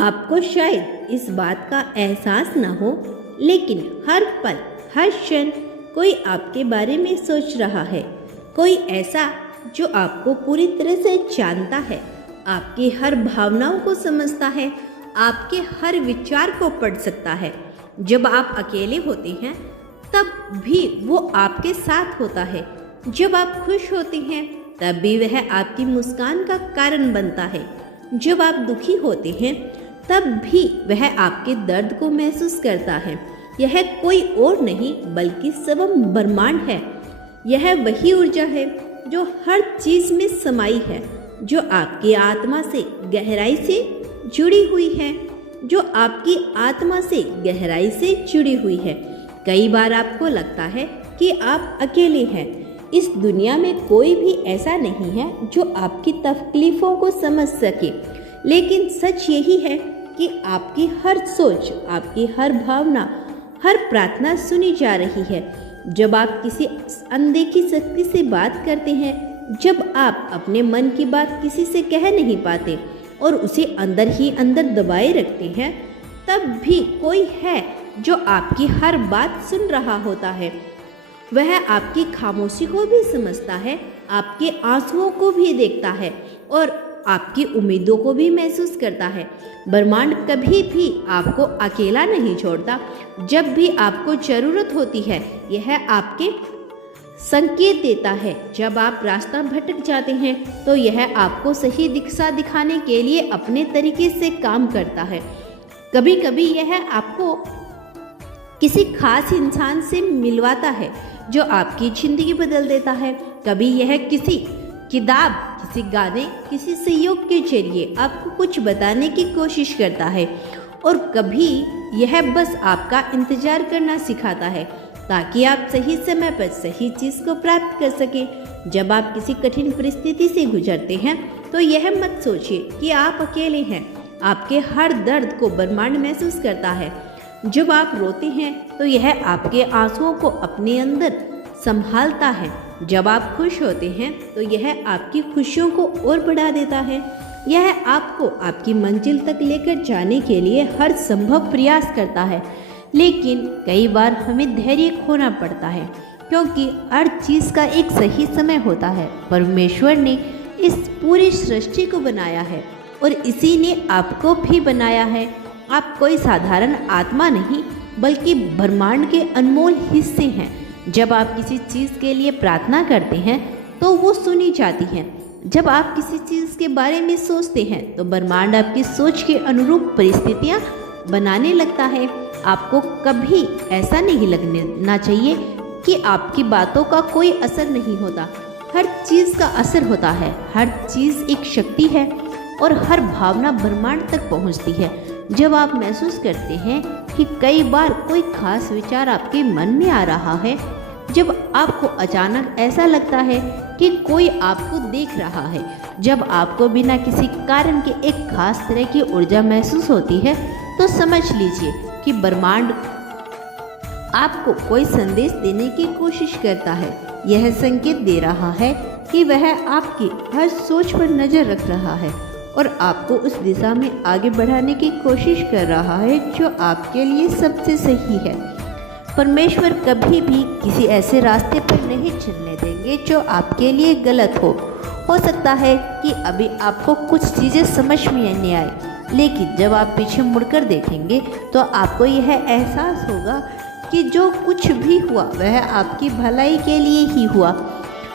आपको शायद इस बात का एहसास न हो, लेकिन हर पल हर क्षण कोई आपके बारे में सोच रहा है। कोई ऐसा जो आपको पूरी तरह से जानता है, आपकी हर भावनाओं को समझता है, आपके हर विचार को पढ़ सकता है। जब आप अकेले होते हैं तब भी वो आपके साथ होता है। जब आप खुश होते हैं तब भी वह आपकी मुस्कान का कारण बनता है। जब आप दुखी होते हैं तब भी वह आपके दर्द को महसूस करता है। यह कोई और नहीं बल्कि सबम ब्रह्मांड है। यह वही ऊर्जा है जो हर चीज में समाई है, जो आपकी आत्मा से गहराई से जुड़ी हुई है, जो आपकी आत्मा से गहराई से जुड़ी हुई है। कई बार आपको लगता है कि आप अकेले हैं। इस दुनिया में कोई भी ऐसा नहीं है जो आपकी तकलीफों को समझ सके, लेकिन सच यही है कि आपकी हर सोच, आपकी हर भावना, हर प्रार्थना सुनी जा रही है। जब आप किसी अनदेखी शक्ति से बात करते हैं, जब आप अपने मन की बात किसी से कह नहीं पाते और उसे अंदर ही अंदर दबाए रखते हैं, तब भी कोई है जो आपकी हर बात सुन रहा होता है। वह आपकी खामोशी को भी समझता है, आपके आंसुओं को भी देखता है और आपकी उम्मीदों को भी महसूस करता है। ब्रह्मांड कभी भी आपको अकेला नहीं छोड़ता। जब भी आपको जरूरत होती है, यह आपके संकेत देता है। जब आप रास्ता भटक जाते हैं तो यह आपको सही दिशा दिखाने के लिए अपने तरीके से काम करता है। कभी कभी यह आपको किसी खास इंसान से मिलवाता है जो आपकी जिंदगी बदल देता है। कभी यह किसी किताब, किसी गाने, किसी सहयोग के जरिए आपको कुछ बताने की कोशिश करता है, और कभी यह बस आपका इंतजार करना सिखाता है ताकि आप सही समय पर सही चीज़ को प्राप्त कर सकें। जब आप किसी कठिन परिस्थिति से गुजरते हैं तो यह मत सोचिए कि आप अकेले हैं। आपके हर दर्द को ब्रह्मांड महसूस करता है। जब आप रोते हैं तो यह आपके आंसुओं को अपने अंदर संभालता है। जब आप खुश होते हैं तो यह आपकी खुशियों को और बढ़ा देता है। यह आपको आपकी मंजिल तक लेकर जाने के लिए हर संभव प्रयास करता है। लेकिन कई बार हमें धैर्य खोना पड़ता है, क्योंकि हर चीज़ का एक सही समय होता है। परमेश्वर ने इस पूरी सृष्टि को बनाया है और इसी ने आपको भी बनाया है। आप कोई साधारण आत्मा नहीं बल्कि ब्रह्मांड के अनमोल हिस्से हैं। जब आप किसी चीज़ के लिए प्रार्थना करते हैं तो वो सुनी जाती है। जब आप किसी चीज़ के बारे में सोचते हैं तो ब्रह्मांड आपकी सोच के अनुरूप परिस्थितियाँ बनाने लगता है। आपको कभी ऐसा नहीं लगना चाहिए कि आपकी बातों का कोई असर नहीं होता। हर चीज़ का असर होता है। हर चीज़ एक शक्ति है और हर भावना ब्रह्मांड तक पहुंचती है। जब आप महसूस करते हैं कि कई बार कोई खास विचार आपके मन में आ रहा है, जब आपको अचानक ऐसा लगता है कि कोई आपको देख रहा है, जब आपको बिना किसी कारण के एक खास तरह की ऊर्जा महसूस होती है, तो समझ लीजिए कि ब्रह्मांड आपको कोई संदेश देने की कोशिश करता है। यह संकेत दे रहा है कि वह आपकी हर सोच पर नज़र रख रहा है और आपको उस दिशा में आगे बढ़ाने की कोशिश कर रहा है जो आपके लिए सबसे सही है। परमेश्वर कभी भी किसी ऐसे रास्ते पर नहीं चलने देंगे जो आपके लिए गलत हो सकता है कि अभी आपको कुछ चीज़ें समझ में नहीं आए, लेकिन जब आप पीछे मुड़कर देखेंगे तो आपको यह एहसास होगा कि जो कुछ भी हुआ वह आपकी भलाई के लिए ही हुआ।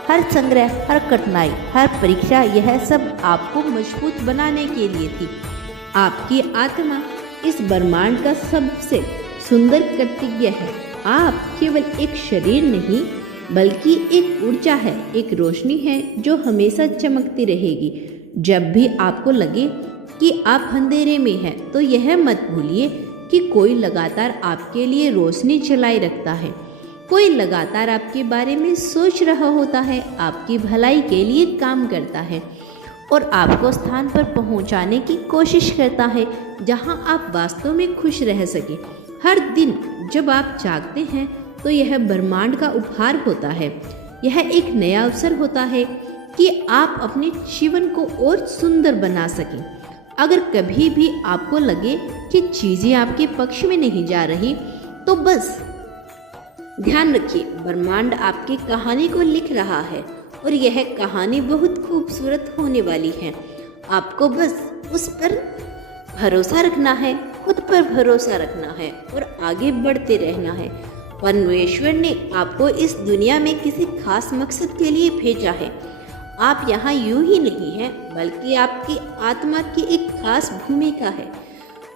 हर संग्रह, हर कठिनाई, हर परीक्षा, यह सब आपको मजबूत बनाने के लिए थी। आपकी आत्मा इस ब्रह्मांड का सबसे सुंदर कर्तव्य है। आप केवल एक शरीर नहीं बल्कि एक ऊर्जा है, एक रोशनी है जो हमेशा चमकती रहेगी। जब भी आपको लगे कि आप अंधेरे में हैं तो यह मत भूलिए कि कोई लगातार आपके लिए रोशनी जलाए रखता है। कोई लगातार आपके बारे में सोच रहा होता है, आपकी भलाई के लिए काम करता है और आपको स्थान पर पहुंचाने की कोशिश करता है जहां आप वास्तव में खुश रह सके। हर दिन जब आप जागते हैं तो यह ब्रह्मांड का उपहार होता है। यह एक नया अवसर होता है कि आप अपने जीवन को और सुंदर बना सकें। अगर कभी भी आपको लगे कि चीज़ें आपके पक्ष में नहीं जा रही, तो बस ध्यान रखिए, ब्रह्मांड आपकी कहानी को लिख रहा है और यह कहानी बहुत खूबसूरत होने वाली है। आपको बस उस पर भरोसा रखना है, खुद पर भरोसा रखना है और आगे बढ़ते रहना है। परमेश्वर ने आपको इस दुनिया में किसी खास मकसद के लिए भेजा है। आप यहाँ यूं ही नहीं हैं, बल्कि आपकी आत्मा की एक खास भूमिका है।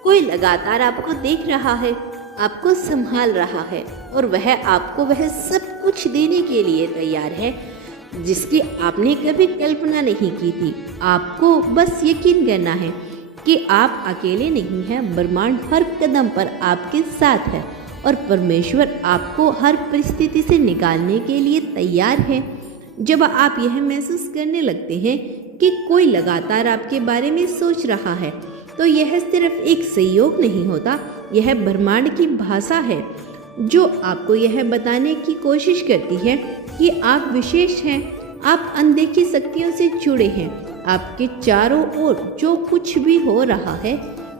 कोई लगातार आपको देख रहा है, आपको संभाल रहा है और वह आपको वह सब कुछ देने के लिए तैयार है जिसकी आपने कभी कल्पना नहीं की थी। आपको बस यकीन करना है कि आप अकेले नहीं हैं। ब्रह्मांड हर कदम पर आपके साथ है और परमेश्वर आपको हर परिस्थिति से निकालने के लिए तैयार है। जब आप यह महसूस करने लगते हैं कि कोई लगातार आपके बारे में सोच रहा है, तो यह सिर्फ एक सहयोग नहीं होता, यह ब्रह्मांड की भाषा है जो आपको यह बताने की कोशिश करती है कि आप विशेष हैं, आप अनदेखी शक्तियों से जुड़े हैं। आपके चारों ओर जो कुछ भी हो रहा है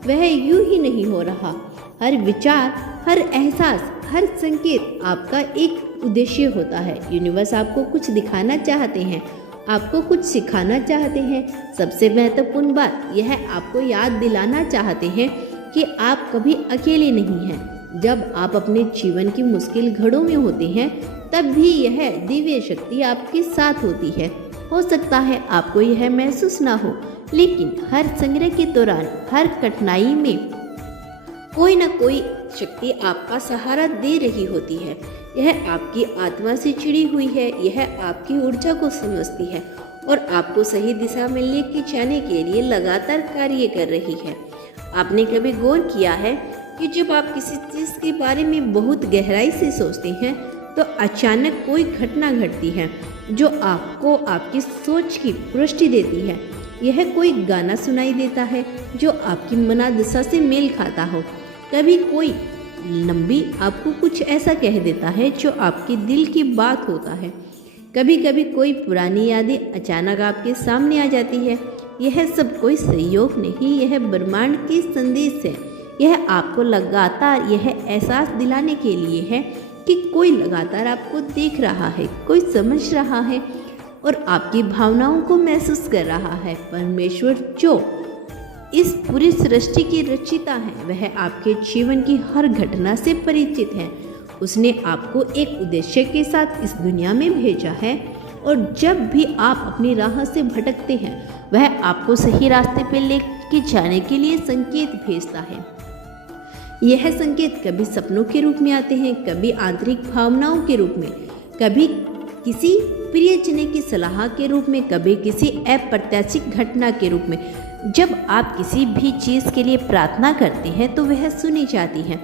वह यूं ही नहीं हो रहा। हर विचार, हर एहसास, हर संकेत आपका एक उद्देश्य होता है। यूनिवर्स आपको कुछ दिखाना चाहते हैं, आपको कुछ सिखाना चाहते हैं। सबसे महत्वपूर्ण बात यह आपको याद दिलाना चाहते हैं कि आप कभी अकेले नहीं हैं। जब आप अपने जीवन की मुश्किल घड़ों में होते हैं, तब भी यह दिव्य शक्ति आपके साथ होती है। हो सकता है आपको यह महसूस ना हो, लेकिन हर संग्रह के दौरान, हर कठिनाई में कोई न कोई शक्ति आपका सहारा दे रही होती है। यह आपकी आत्मा से जुड़ी हुई है, यह आपकी ऊर्जा को समझती है और आपको सही दिशा में लेके जाने के लिए लगातार कार्य कर रही है। आपने कभी गौर किया है कि जब आप किसी चीज़ के बारे में बहुत गहराई से सोचते हैं, तो अचानक कोई घटना घटती है जो आपको आपकी सोच की पुष्टि देती है। यह कोई गाना सुनाई देता है जो आपकी मनोदशा से मेल खाता हो। कभी कोई लंबी आपको कुछ ऐसा कह देता है जो आपके दिल की बात होता है। कभी कभी कोई पुरानी यादें अचानक आपके सामने आ जाती है। यह सब कोई सहयोग नहीं, यह ब्रह्मांड के संदेश है। यह आपको लगातार यह एहसास दिलाने के लिए है कि कोई लगातार आपको देख रहा है, कोई समझ रहा है और आपकी भावनाओं को महसूस कर रहा है। परमेश्वर जो इस पूरी सृष्टि की रचयिता है, वह आपके जीवन की हर घटना से परिचित है। उसने आपको एक उद्देश्य के साथ इस दुनिया में भेजा है और जब भी आप अपनी राह से भटकते हैं, वह आपको सही रास्ते पर लेके जाने के लिए संकेत भेजता है। यह संकेत कभी सपनों के रूप में आते हैं, कभी आंतरिक भावनाओं के रूप में, कभी किसी प्रियजन की सलाह के रूप में, कभी किसी अप्रत्याशित घटना के रूप में। जब आप किसी भी चीज़ के लिए प्रार्थना करते हैं तो वह सुनी जाती है।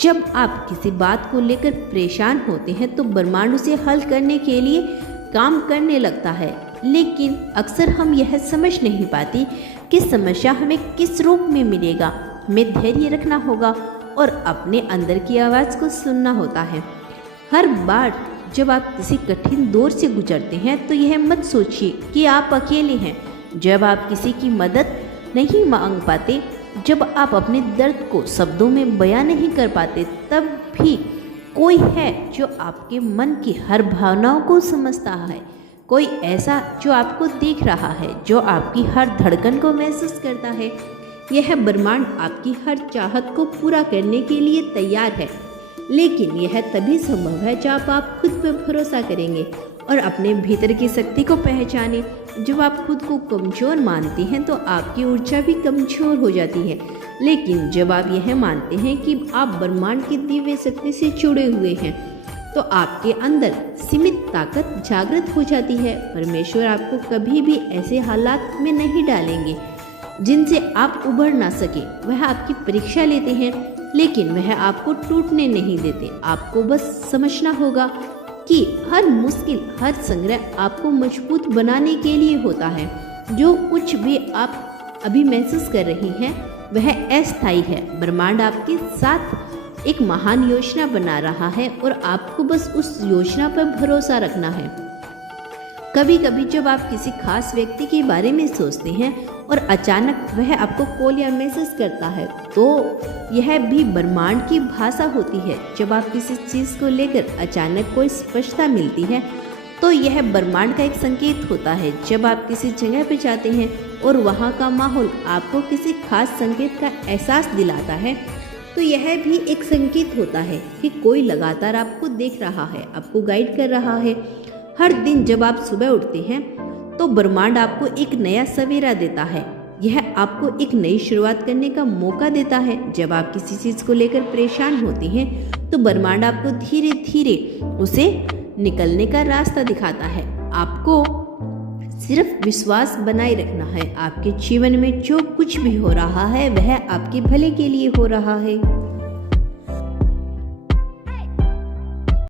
जब आप किसी बात को लेकर परेशान होते हैं तो ब्रह्मांड उसे हल करने के लिए काम करने लगता है। लेकिन अक्सर हम यह समझ नहीं पाती कि समस्या हमें किस रूप में मिलेगा। हमें धैर्य रखना होगा और अपने अंदर की आवाज़ को सुनना होता है। हर बार जब आप किसी कठिन दौर से गुजरते हैं तो यह मत सोचिए कि आप अकेले हैं। जब आप किसी की मदद नहीं मांग पाते, जब आप अपने दर्द को शब्दों में बयां नहीं कर पाते, तब भी कोई है जो आपके मन की हर भावनाओं को समझता है। कोई ऐसा जो आपको देख रहा है, जो आपकी हर धड़कन को महसूस करता है। यह ब्रह्मांड आपकी हर चाहत को पूरा करने के लिए तैयार है, लेकिन यह तभी संभव है जब आप खुद पर भरोसा करेंगे और अपने भीतर की शक्ति को पहचानें। जब आप खुद को कमज़ोर मानते हैं तो आपकी ऊर्जा भी कमज़ोर हो जाती है, लेकिन जब आप यह मानते हैं कि आप ब्रह्मांड की दिव्य शक्ति से जुड़े हुए हैं, तो आपके अंदर सीमित ताकत जागृत हो जाती है। परमेश्वर आपको कभी भी ऐसे हालात में नहीं डालेंगे जिनसे आप उभर ना सके। वह आपकी परीक्षा लेते हैं, लेकिन वह आपको टूटने नहीं देते। आपको बस समझना होगा कि हर मुश्किल, हर संग्रह आपको मजबूत बनाने के लिए होता है। जो कुछ भी आप अभी महसूस कर रही हैं वह अस्थायी है। ब्रह्मांड आपके साथ एक महान योजना बना रहा है और आपको बस उस योजना पर भरोसा रखना है। कभी कभी जब आप किसी खास व्यक्ति के बारे में सोचते हैं और अचानक वह आपको कॉल या मैसेज करता है, तो यह भी ब्रह्मांड की भाषा होती है। जब आप किसी चीज़ को लेकर अचानक कोई स्पष्टता मिलती है तो यह ब्रह्मांड का एक संकेत होता है। जब आप किसी जगह पर जाते हैं और वहाँ का माहौल आपको किसी खास संकेत का एहसास दिलाता है, तो यह भी एक संकेत होता है कि कोई लगातार आपको देख रहा है, आपको गाइड कर रहा है। हर दिन जब आप सुबह उठते हैं तो ब्रह्मांड आपको एक नया सवेरा देता है। यह आपको एक नई शुरुआत करने का मौका देता है। जब आप किसी चीज़ को लेकर परेशान होते हैं तो ब्रह्मांड आपको धीरे धीरे उसे निकलने का रास्ता दिखाता है। आपको सिर्फ विश्वास बनाए रखना है। आपके जीवन में जो कुछ भी हो रहा है वह आपके भले के लिए हो रहा है।